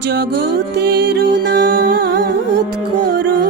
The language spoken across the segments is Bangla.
জগতের নাথ করো।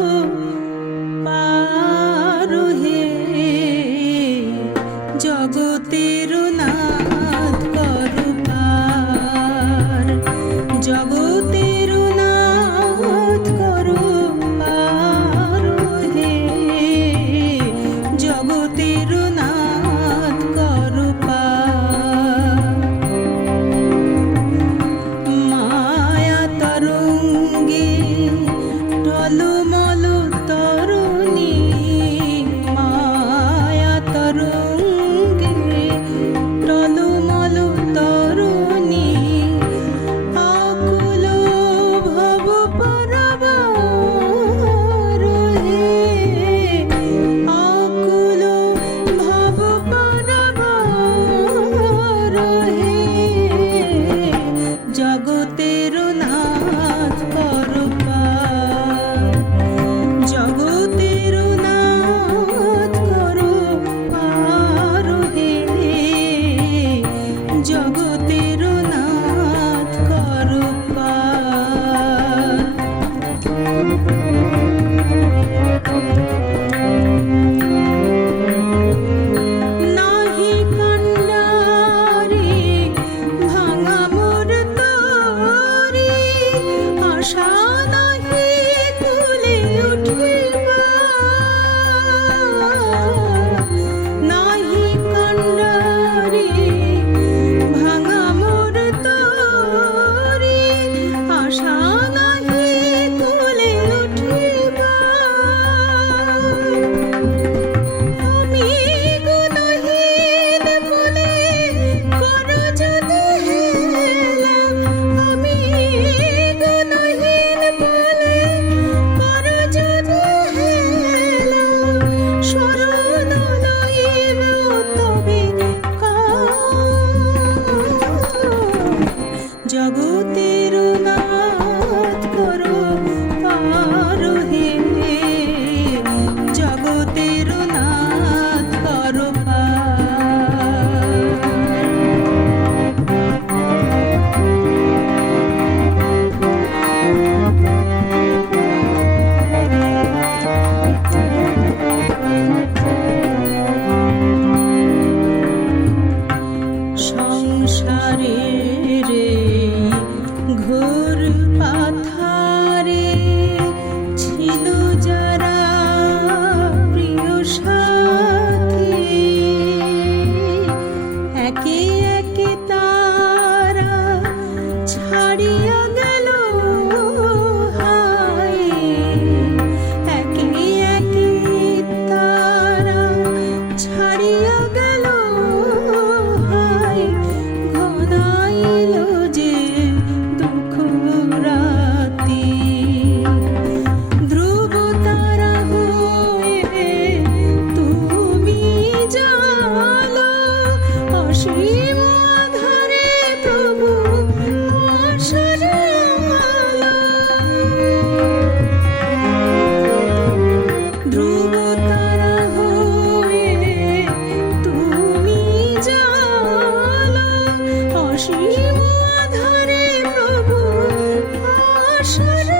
是。是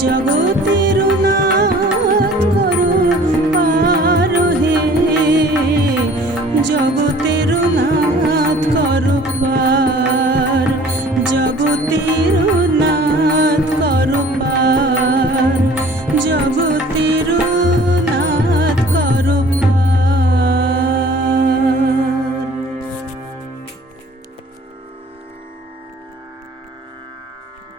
জগতের করো পার হে। জগতের নাথ করো পার